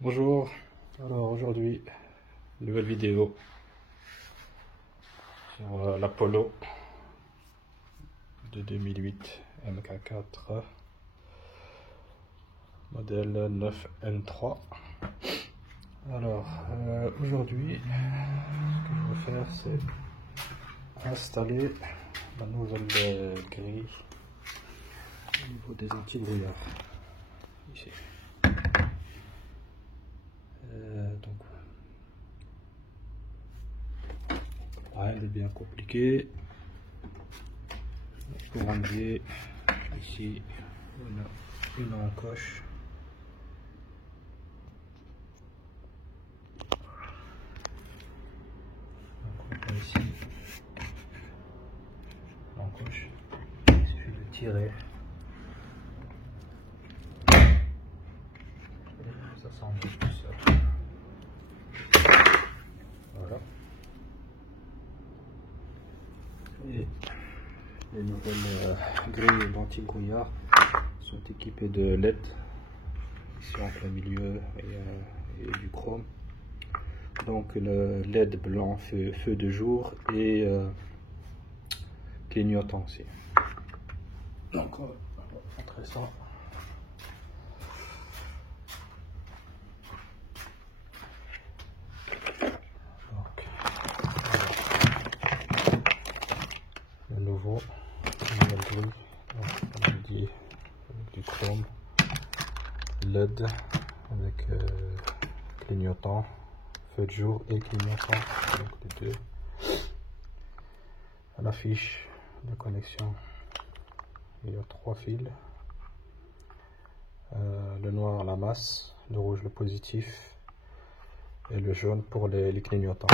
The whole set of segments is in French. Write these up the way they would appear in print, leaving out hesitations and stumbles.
Bonjour, alors aujourd'hui, nouvelle vidéo sur l'Apollo de 2008 MK4 modèle 9N3. Alors aujourd'hui, ce que je vais faire, c'est installer la nouvelle grille au niveau des anti-brouillards ici. Donc rien de bien compliqué. Pour enlever ici, on a une encoche. Donc on a ici l'encoche. Il suffit de tirer. Et ça s'enlève tout seul. Voilà. Et les nouvelles grilles d'anti-brouillard sont équipées de LED ici en plein milieu et du chrome. Donc le LED blanc feu de jour et clignotant aussi. Donc on va montrer ça. Le nouveau, la nouvelle grille, avec du chrome, LED avec clignotant, feu de jour et clignotant, donc les deux. À la fiche de connexion, il y a 3 fils, le noir la masse, le rouge le positif et le jaune pour les clignotants.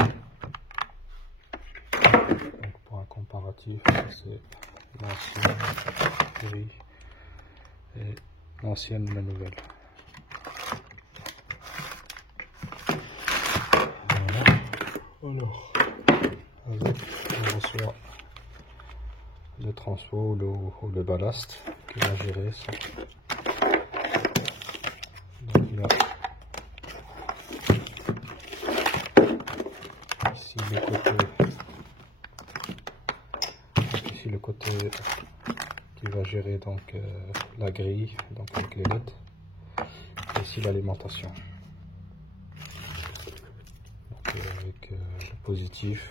Donc pour un comparatif, c'est l'ancienne grille et l'ancienne la nouvelle. Voilà. Alors, avec on reçoit le transfo ou le ballast qui va gérer ça. Donc il y a ici le côté qui va gérer donc la grille, donc avec les LED, et ici l'alimentation. Donc avec le positif,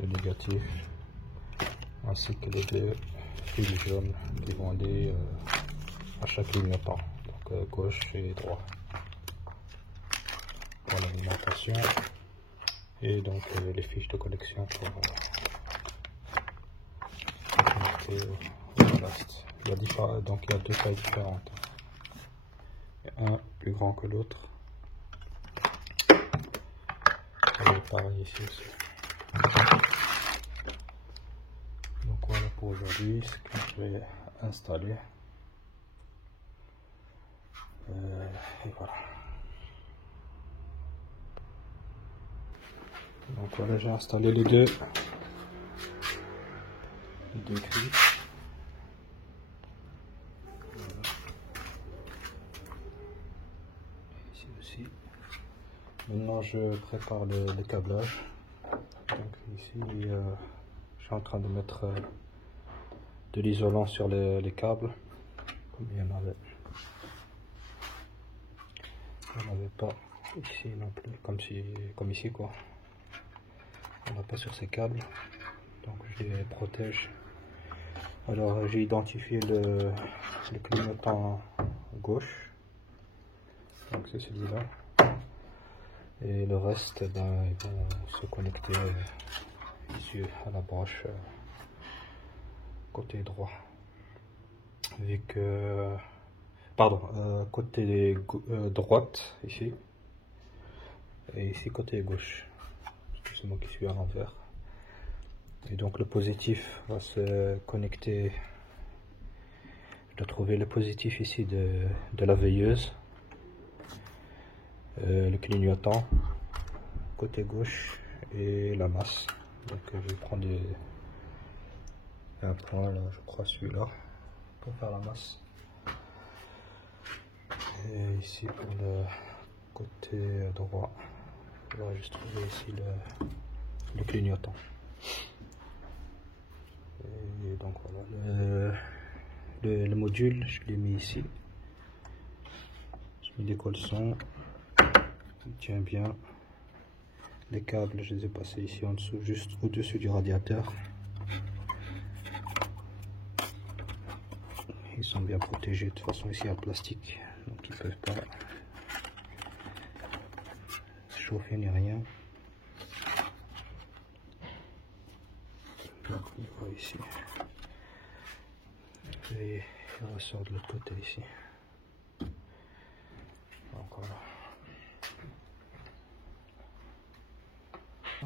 le négatif, ainsi que les deux fils jaunes qui vont aller à chaque clignotant, donc gauche et droit pour l'alimentation, et donc les fiches de connexion pour connecter au ballast. Donc il y a deux tailles différentes, un plus grand que l'autre, et pareil ici aussi. Donc voilà pour aujourd'hui ce que je vais installer. Et voilà. Donc voilà, j'ai installé les deux grilles. Voilà. Ici aussi. Maintenant je prépare le câblage. Donc ici je suis en train de mettre de l'isolant sur les câbles, comme il y en avait. Il n'y en avait pas ici non plus, comme ici quoi. On n'a pas sur ces câbles, donc je les protège. Alors j'ai identifié le clignotant gauche, donc c'est celui-là, et le reste ils vont se connecter ici à la branche côté droit, avec côté droite ici, et ici côté gauche. C'est moi qui suis à l'envers. Et donc le positif va se connecter. Je dois trouver le positif ici de la veilleuse, le clignotant côté gauche et la masse. Donc je vais prendre un point là, je crois celui-là, pour faire la masse. Et ici pour le côté droit. On va juste trouver ici le clignotant. Et donc voilà, le module, je l'ai mis ici. J'ai mis des colsons, il tient bien. Les câbles, je les ai passés ici en dessous, juste au-dessus du radiateur. Ils sont bien protégés, de toute façon ici en plastique, donc ils ne peuvent pas chauffer ni rien. Donc on voit ici. Et il ressort de l'autre côté ici. Donc voilà.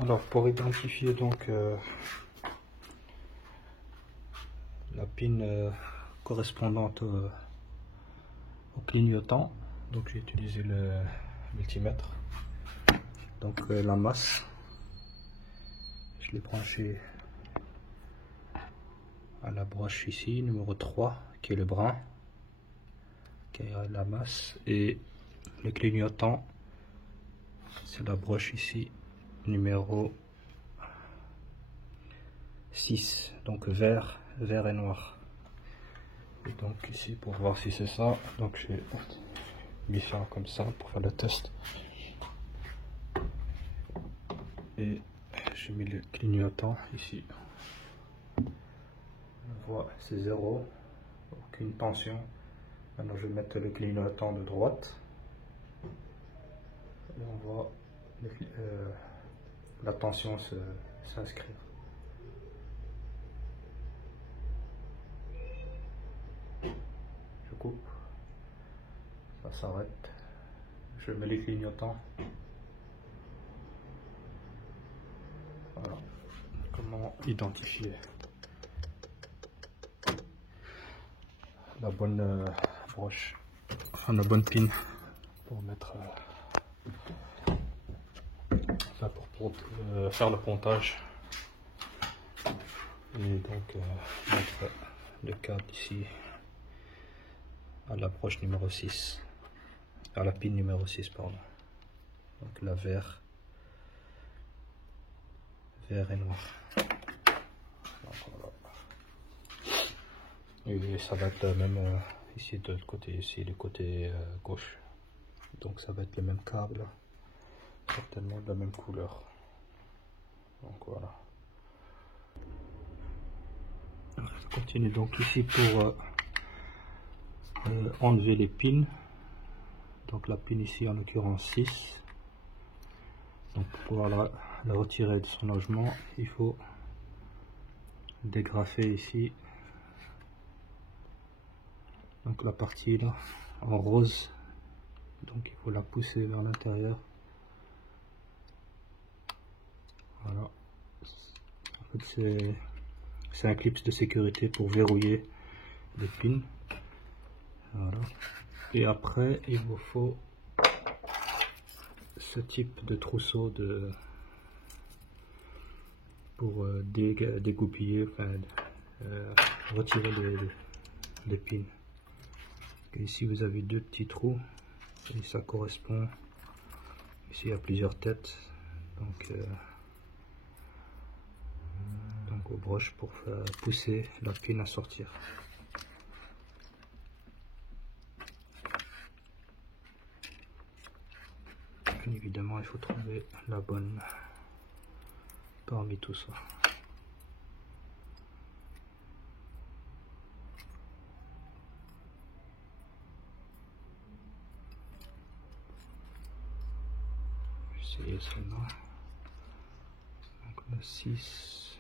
Alors pour identifier donc la pin correspondante au clignotant, donc j'ai utilisé le multimètre. Donc la masse, je l'ai branché à la broche ici, numéro 3, qui est le brin, qui est la masse, et le clignotant, c'est la broche ici, numéro 6, donc vert et noir. Et donc ici, pour voir si c'est ça, donc j'ai mis ça comme ça pour faire le test. Et j'ai mis le clignotant ici. On voit c'est 0, aucune tension. Maintenant je vais mettre le clignotant de droite. Et on voit la tension s'inscrire. Je coupe, ça s'arrête. Je mets les clignotants. Voilà. Comment identifier la bonne broche, enfin la bonne pin pour mettre pour faire le pontage. Et donc mettre le câble ici à la broche numéro 6, à la pin numéro 6 pardon. Donc la vert et noir. Donc, voilà. Et ça va être même ici de l'autre côté, ici du côté gauche. Donc ça va être le même câble, certainement de la même couleur. Donc voilà. Je continue donc ici pour enlever les pins. Donc la pin ici en l'occurrence 6. Donc pour pouvoir la retirer de son logement, il faut dégrafer ici. Donc la partie là en rose, donc il faut la pousser vers l'intérieur. Voilà. En fait c'est un clip de sécurité pour verrouiller les pins. Voilà. Et après il vous faut ce type de trousseau pour dégoupiller, enfin, retirer les pins. Et ici vous avez deux petits trous et ça correspond ici à plusieurs têtes, donc aux broches pour faire pousser la pin à sortir. Bien évidemment il faut trouver la bonne parmi tout ça. Essayer celle-là. Donc la 6,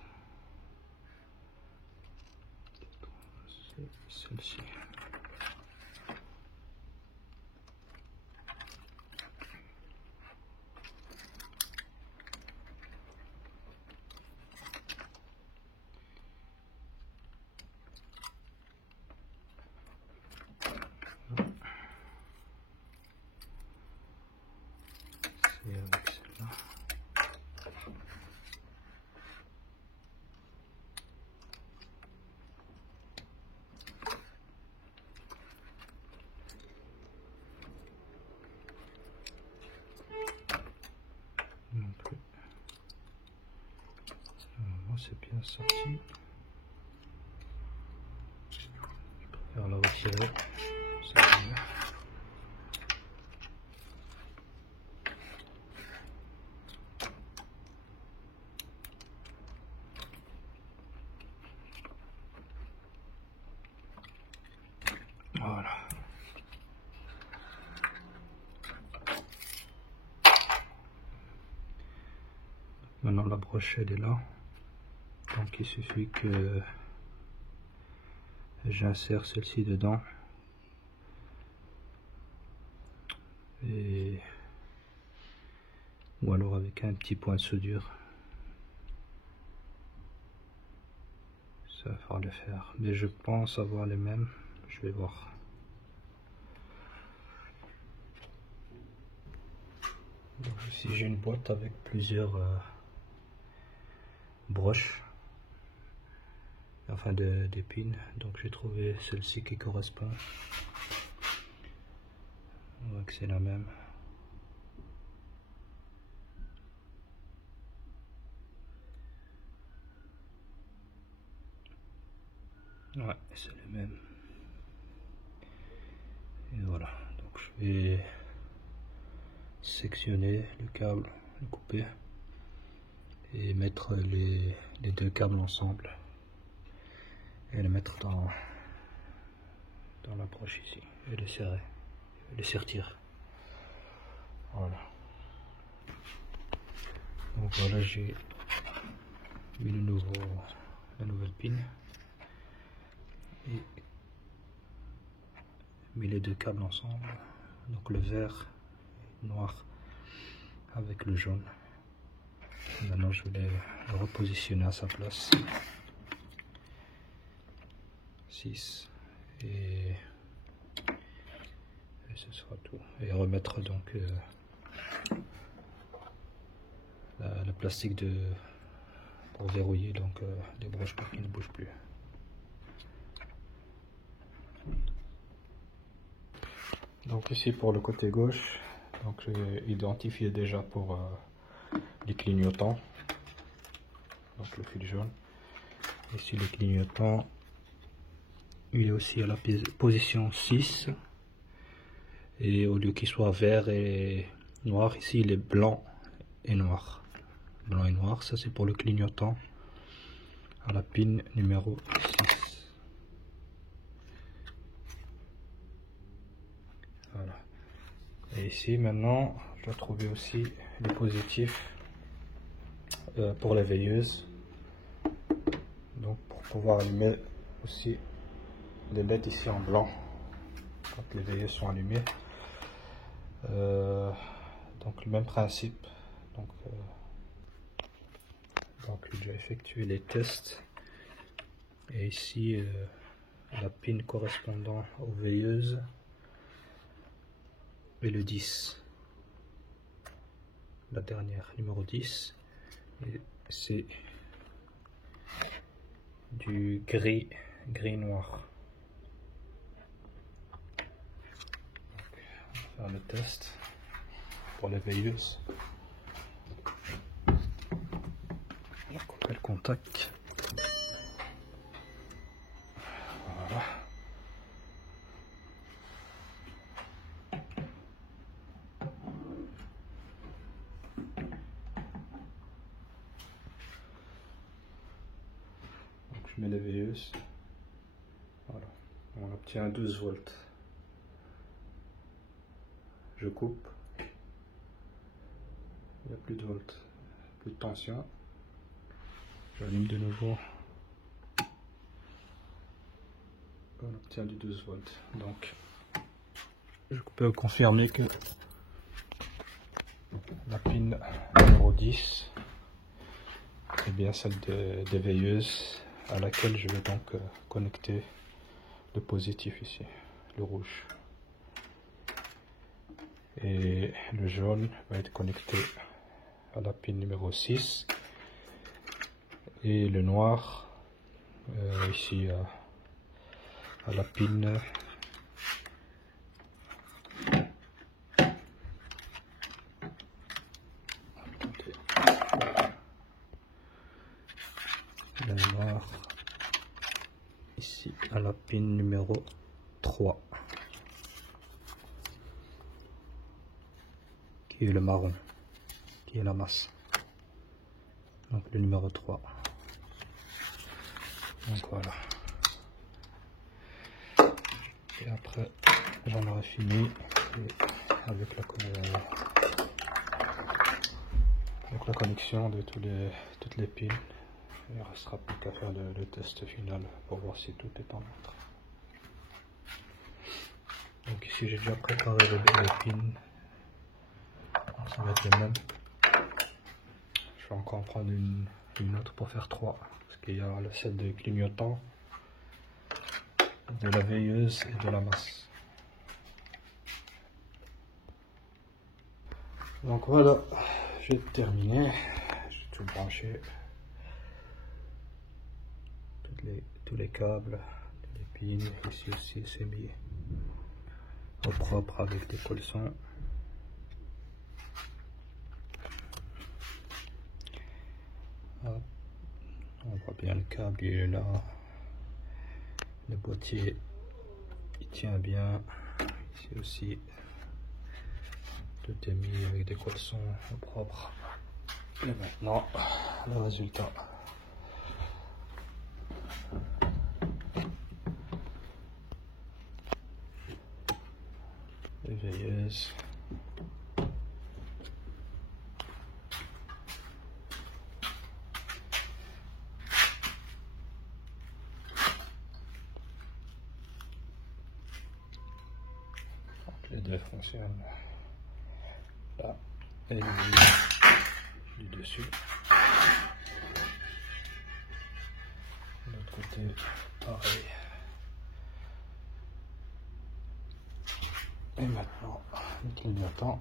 c'est celle-ci. Et avec celle-là. bien sorti. Je préfère la retirer. C'est bien. Voilà. Maintenant la broche elle est là. Donc il suffit que j'insère celle-ci dedans. Et ou alors avec un petit point de soudure. Ça va faire l'affaire. Mais je pense avoir les mêmes. Je vais voir. Donc ici j'ai une boîte avec plusieurs broches, enfin des pins. Donc j'ai trouvé celle-ci qui correspond. On voit que c'est la même. Ouais, c'est les mêmes. Et voilà. Donc je vais sectionner le câble, le couper et mettre les deux câbles ensemble et les mettre dans la broche ici et les serrer, les sertir. Voilà. Donc voilà, j'ai mis la nouvelle pin et mis les deux câbles ensemble. Donc le vert noir avec le jaune. Maintenant je vais les repositionner à sa place. 6 et ce sera tout. Et remettre donc le plastique pour verrouiller donc les broches pour qu'ils ne bougent plus. Donc ici pour le côté gauche, donc j'ai identifié déjà pour les clignotants, donc le fil jaune. Ici le clignotant, il est aussi à la position 6 et au lieu qu'il soit vert et noir, ici il est blanc et noir. Blanc et noir, ça c'est pour le clignotant à la pin numéro 6. Voilà. Et ici maintenant, je dois trouver aussi les positifs pour les veilleuses. Donc pour pouvoir allumer aussi les LED ici en blanc quand les veilleuses sont allumées. Donc le même principe. Donc j'ai effectué les tests. Et ici la pin correspondant aux veilleuses et le 10, la dernière, numéro 10, c'est du gris noir. Donc, on va faire le test pour les veilleuses. On va couper le contact. Voilà. Je mets les veilleuses. Voilà. On obtient 12 volts. Je coupe. Il n'y a plus de volts. Plus de tension. J'allume de nouveau. On obtient du 12 volts. Donc, je peux confirmer que la pin numéro 10 est bien celle des veilleuses à laquelle je vais donc connecter le positif ici, le rouge. Et le jaune va être connecté à la pin numéro 6 et le noir ici à la pin la pin numéro 3, qui est le marron, qui est la masse. Donc le numéro 3. Donc voilà. Et après, j'en aurai fini avec la connexion de toutes les piles. Il ne restera plus qu'à faire le test final pour voir si tout est en ordre. Donc ici j'ai déjà préparé les pins. Ça va être les mêmes. Je vais encore en prendre une autre pour faire 3. Parce qu'il y a le set de clignotants, de la veilleuse et de la masse. Donc voilà, j'ai terminé. J'ai tout branché. Tous les câbles, les pins, ici aussi c'est mis au propre avec des colsons. Hop. On voit bien le câble, il est là. Le boîtier, il tient bien. Ici aussi, tout est mis avec des colsons au propre. Et maintenant, le résultat. Les veilleuses. Donc les deux fonctionnent là et du dessus. De l'autre côté, pareil. Et maintenant, le clignotant.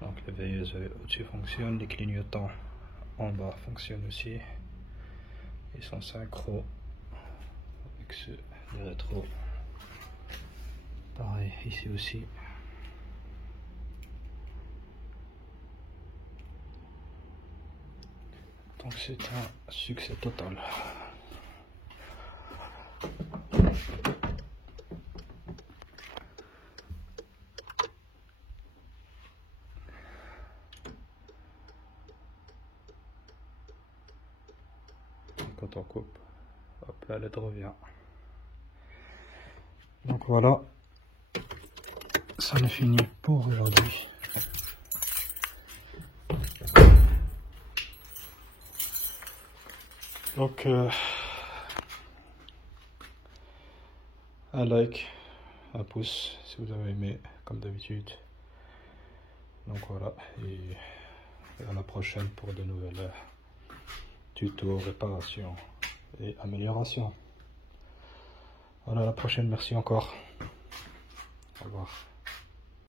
Donc les veilleuses au-dessus fonctionnent, les clignotants en bas fonctionnent aussi. Ils sont synchro avec ceux des rétro. Pareil ici aussi. Donc c'est un succès total. Quand on coupe, hop, la LED revient. Donc voilà, ça en est fini pour aujourd'hui. Donc un like, un pouce si vous avez aimé, comme d'habitude. Donc voilà, et à la prochaine pour de nouvelles tutos, réparations et améliorations. Voilà, à la prochaine, merci encore. Au revoir.